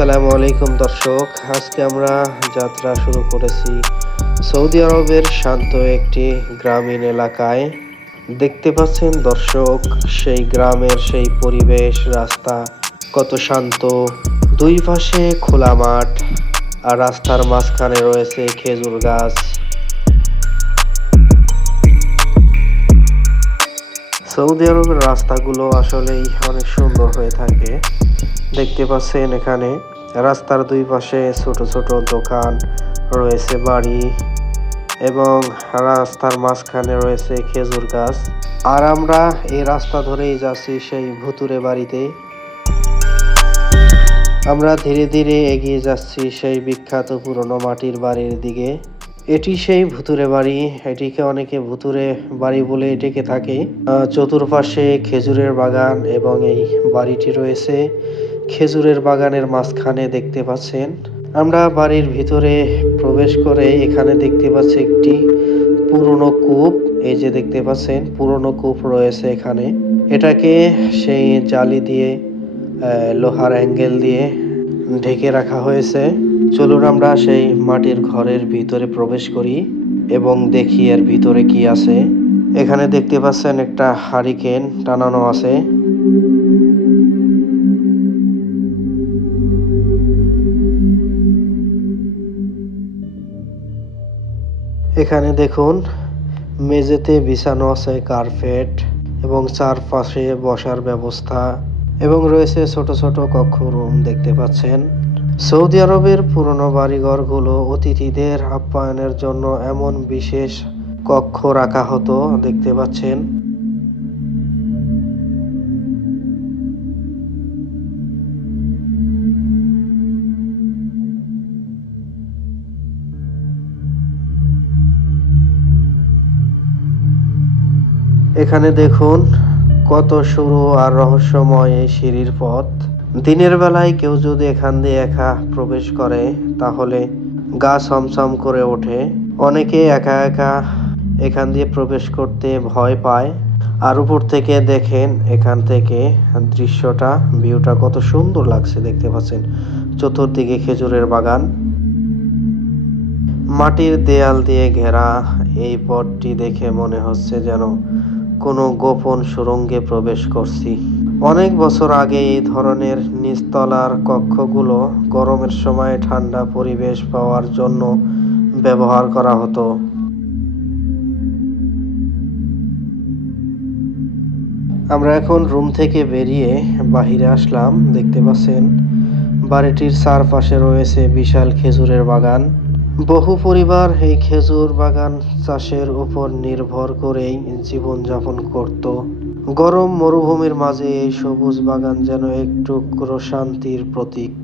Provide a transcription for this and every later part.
আসসালামু আলাইকুম দর্শক, আজকে আমরা যাত্রা শুরু করেছি সৌদি আরবের শান্ত একটি গ্রামীণ এলাকায়। দেখতে পাচ্ছেন দর্শক, সেই গ্রামের সেই পরিবেশ, রাস্তা কত শান্ত, দুই পাশে খোলা মাঠ আর রাস্তার মাঝখানে রয়েছে খেজুর গাছ। সৌদি আরবের রাস্তাগুলো আসলেই অনেক সুন্দর হয়ে থাকে। দেখতে পাচ্ছেন এখানে রাস্তার দুই পাশে ছোট ছোট দোকান রয়েছে, বাড়ি, এবং রাস্তার মাঝখানে রয়েছে খেজুর গাছ। আর আমরা এই রাস্তা ধরেই যাচ্ছি সেই ভুতুরে বাড়িতে। আমরা ধীরে ধীরে এগিয়ে যাচ্ছি সেই বিখ্যাত পুরনো মাটির বাড়ির দিকে। এটি সেই ভুতুরে বাড়ি, এটিকে অনেকে ভুতুরে বাড়ি বলে ডেকে থাকে। চতুর্পাশে খেজুরের বাগান এবং এই বাড়িটি রয়েছে খেজুরের বাগানের মাঝখানে। দেখতে পাচ্ছেন, আমরা বাড়ির ভিতরে প্রবেশ করে এখানে দেখতে পাচ্ছি একটি পুরনো কূপ। এই যে দেখতে পাচ্ছেন, পুরনো কূপ রয়েছে এখানে। এটাকে সেই জালি দিয়ে, লোহার অ্যাঙ্গেল দিয়ে ঢেকে রাখা হয়েছে। চলুন আমরা সেই মাটির ঘরের ভিতরে প্রবেশ করি এবং দেখি এর ভিতরে কি আছে। এখানে দেখতে পাচ্ছেন একটা হারিকেন টানানো আছে। এখানে দেখুন, মেঝেতে বিছানো আছে কার্পেট এবং চারপাশে বসার ব্যবস্থা, এবং রয়েছে ছোট ছোট কক্ষ রুম। দেখতে পাচ্ছেন, সৌদি আরবের পুরনো বাড়িঘরগুলো অতিথিদের আপ্যায়নের জন্য এমন বিশেষ কক্ষ রাখা হতো। দেখতে পাচ্ছেন, এখানে দেখুন কত সরু আর রহস্যময় এই সিঁড়ির পথ। দিনের বেলায় কেউ যদি এখান দিয়ে একা প্রবেশ করে তাহলে গা ছমছম করে ওঠে। অনেকে একা একা এখান দিয়ে প্রবেশ করতে ভয় পায়। আর উপর থেকে দেখেন, এখান থেকে দৃশ্যটা, ভিউটা কত সুন্দর লাগছে। দেখতে পাচ্ছেন চতুর্দিকে খেজুরের বাগান, মাটির দেয়াল দিয়ে ঘেরা। এই পথটি দেখে মনে হচ্ছে যেন কোনো গোপন সুড়ঙ্গে প্রবেশ করছি। অনেক বছর আগে এই ধরনের নিচতলার কক্ষগুলো গরমের সময় ঠান্ডা পরিবেশ পাওয়ার জন্য ব্যবহার করা হতো। আমরা এখন রুম থেকে বেরিয়ে বাহিরে আসলাম। দেখতে পাচ্ছেন, বাড়িটির চারপাশে রয়েছে বিশাল খেজুরের বাগান। বহু পরিবার এই খেজুর বাগান চাষের উপর নির্ভর করেই জীবনযাপন করত। গরম মরুভূমির মাঝে এই সবুজ বাগান যেন এক টুকরো শান্তির প্রতীক।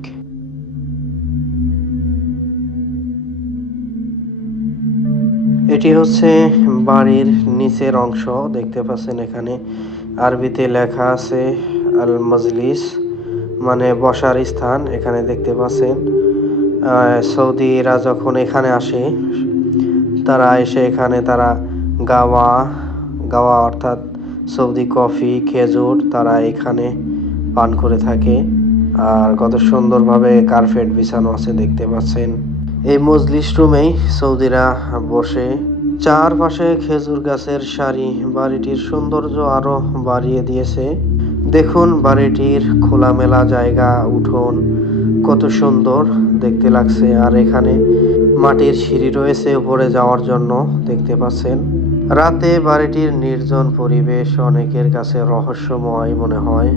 এটি হচ্ছে বাড়ির নিচের অংশ। দেখতে পাচ্ছেন, এখানে আরবিতে লেখা আছে আল মজলিস, মানে বসার স্থান। এখানে দেখতে পাচ্ছেন, সৌদিরা যখন এখানে আসে, তারা এসে এখানে তারা গাওয়া গাওয়া অর্থাৎ সৌদি কফি, খেজুর তারা এখানে পান করে থাকে। আর কত সুন্দরভাবে কার্পেট বিছানো আছে দেখতে পাচ্ছেন। এই মজলিস রুমেই সৌদিরা বসে। চারপাশে খেজুর গাছের সারি বাড়িটির সৌন্দর্য আরো বাড়িয়ে দিয়েছে। দেখুন, বাড়িটির খোলামেলা জায়গা, উঠোন কত সুন্দর দেখতে লাগছে। আর এখানে মাটির সিঁড়ি রয়েছে উপরে যাওয়ার জন্য। দেখতে পাচ্ছেন, রাতে বাড়িটির নির্জন পরিবেশ অনেকের কাছে রহস্যময় মনে হয়।